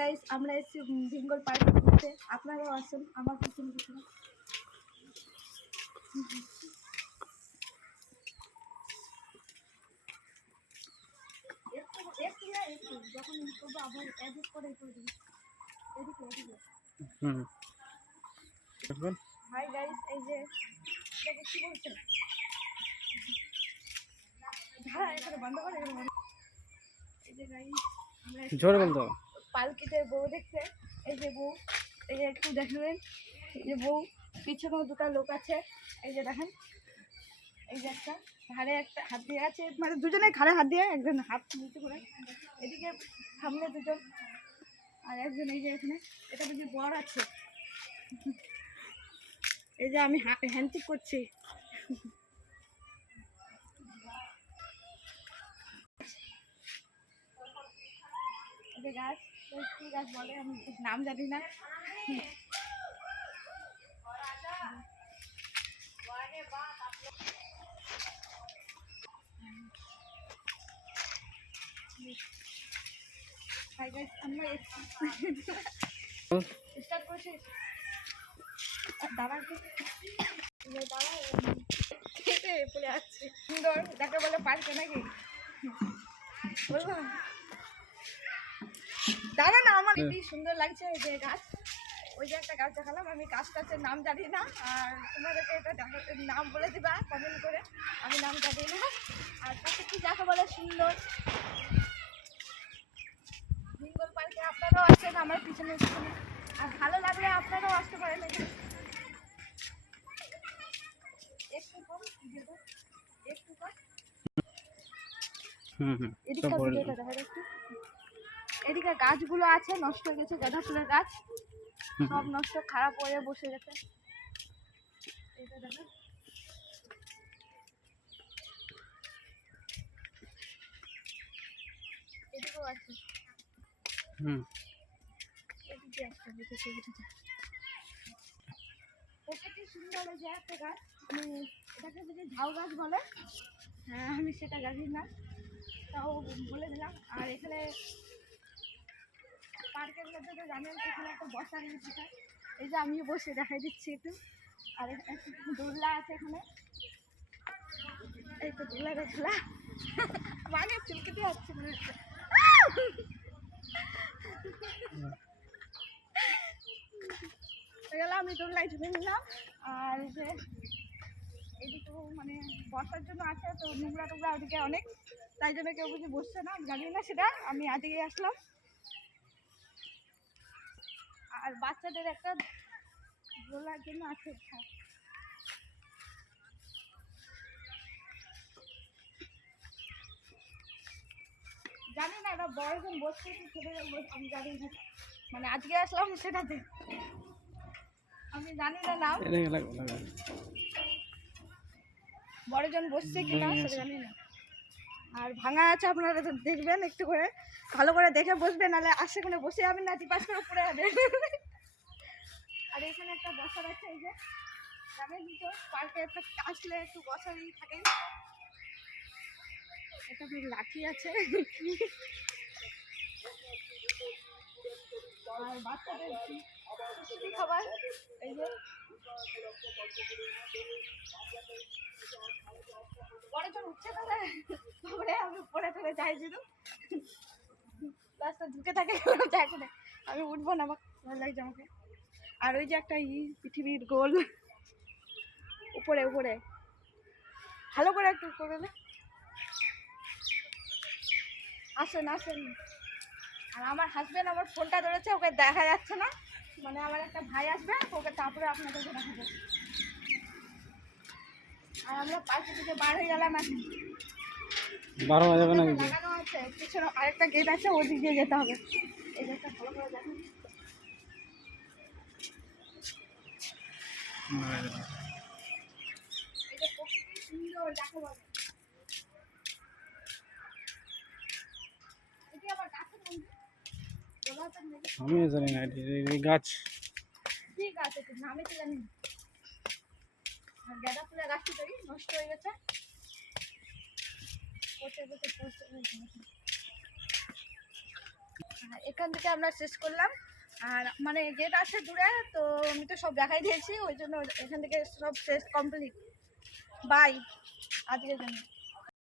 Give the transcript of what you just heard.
Guys, আমরা এসেছি বেঙ্গল পার্কে ঘুরতে। আপনারাও আসুন আমার পিছনে পিছনে। একটু যখন করবো আবার অ্যাডজাস্ট করে দিবি। এদিকে এদিকে। হাই গাইস, এই যে এটাকে কি বলছেন? হ্যাঁ, এখানে বন্ধ করে। এই যে গাইস, আমরা জোরে বলতো পালকিতে বউ দেখতে। এই যে বউ, এই যে একটু দেখবেন, এই যে বউ পিছনেও দুটো লোক আছে। এই যে দেখেন, এই যে একটা ঘাড়ে একটা হাত দিয়ে আছে, মানে দুজনে ঘাড়ে হাত দিয়ে, একজন হাত নিচে করে, এদিকে সামনে দুজন, আর একজন এই যে এখানে, এটা বুঝি বর আছে। এই যে আমি হ্যান্ডশেক করছি। এই যে গাছ, কি গাছ বলে আমি নাম জানি না। হাই গাইস, আমরা স্টার্ট করছি। দাঁড়া পড়ে আসছে। সুন্দর যাকে বলে পার্কে নাকি বলবো? দাঁড়া না, আমার কি সুন্দর লাগছে এই যে গাছ। ওই যে একটা গাছ দেখালাম, আমি গাছটার নাম জানি না, আর তোমাদেরকে এটা নাম বলে দিবা কমেন্ট করে। আমি নাম জানি না। আর তাকে কি যাকে বলে সুন্দর বেঙ্গল পার্কে আপনারাও আসেন আমার পিছনে পিছনে। আর ভালো লাগলে আপনারাও আসতে পারেন। একটু কম একটু কম এদিকে ভিডিওটা দেখা যাচ্ছে। এদিকে গাছগুলো আছে, নষ্ট হয়ে গেছে, গাঁদা ফুলের গাছ সব নষ্ট, খারাপ হয়ে বসে গেছে। এটা দেখেন, এদিকেও আছে। এদিকে একটা প্রকৃতি সুন্দর হয়েছে একটা গাছ। এটাকে যদি ঝাউ গাছ বলে, হ্যাঁ আমি সেটা জানি না, তাও বলে দিলাম। আর এখানে পার্কের মধ্যে তো জানেন এখানে একটা বসার জায়গা। এই যে আমি বসে দেখাই দিচ্ছি একটু। আর দোলনা আছে এখানে, এই তো দোলনা ঝোলা মানে চুলকিতে যাচ্ছে মনে হচ্ছে। আমি দোলনায় ঝুলে নিলাম। আর যে এদিকেও মানে বসার জন্য আছে, তো নোংরা টোংরা ওদিকে অনেক, তাই জন্য কেউ বুঝি বসছে না, জানি না সেটা, আমি আজকে আসলাম। আর বাচ্চাদের একটা দোলার জন্য আছে। জানি না এটা বড়জন বসছে কি ছোটজন বসছে আমি জানি না, মানে আজকে আসলাম সেটাতে, আমি জানি না নাম। বড়জন বসছে কিনা সেটা জানি না। আর ভাঙা আছে, আপনারা দেখবেন একটু করে, ভালো করে দেখে বসবেন, নাহলে আসে কোনো বসে যাবেন না, টিপাস করে পড়ে যাবে। আর এখানে একটা বসার আছে, এই যে জানেন তো পার্কে আসলে একটু বসারই থাকে। এটা লাঠি আছে। আর বাচ্চাদের খাবার, এই যে পরে যখন উঠছে তাহলে আমি পরে থেকে যাই শুধু রাস্তা ঢুকে থাকে, আমি উঠবো না, আমার ভালো লাগছে আমাকে। আর ওই যে একটা পৃথিবীর গোল উপরে উপরে, ভালো করে একটু করে আসেন আসেন। আর আমার হাজবেন্ড আমার ফোনটা ধরেছে, ওকে দেখা যাচ্ছে না, মানে আমার একটা ভাই আসবে, ওকে তারপরে আপনাদেরকে দেখাবো। আর আমরা পার্কে থেকে বার হয়ে গেলাম, এখন বারো হয়ে যাবে না, লাগানো আছে পিছনে আরেকটা গেট আছে, ওদিক দিয়ে যেতে হবে। এই গেটটা ভালো করে দেখেন। এই যে প্রকৃতি সুন্দর দেখো বলে। এটি আবার গাছের মধ্যে আমি জানি না গাছ কি গাছ, একটু নামে তো জানি না। আর গাঁদা ফুলের গাছটি তৈরি নষ্ট হয়ে গেছে, আর এখান থেকে আমরা শেষ করলাম। আর মানে যেটা আছে দূরে তো আমি তো সব দেখাই দিয়েছি, ওই জন্য এখান থেকে সব শেষ কমপ্লিট। বাই আজকের জন্য।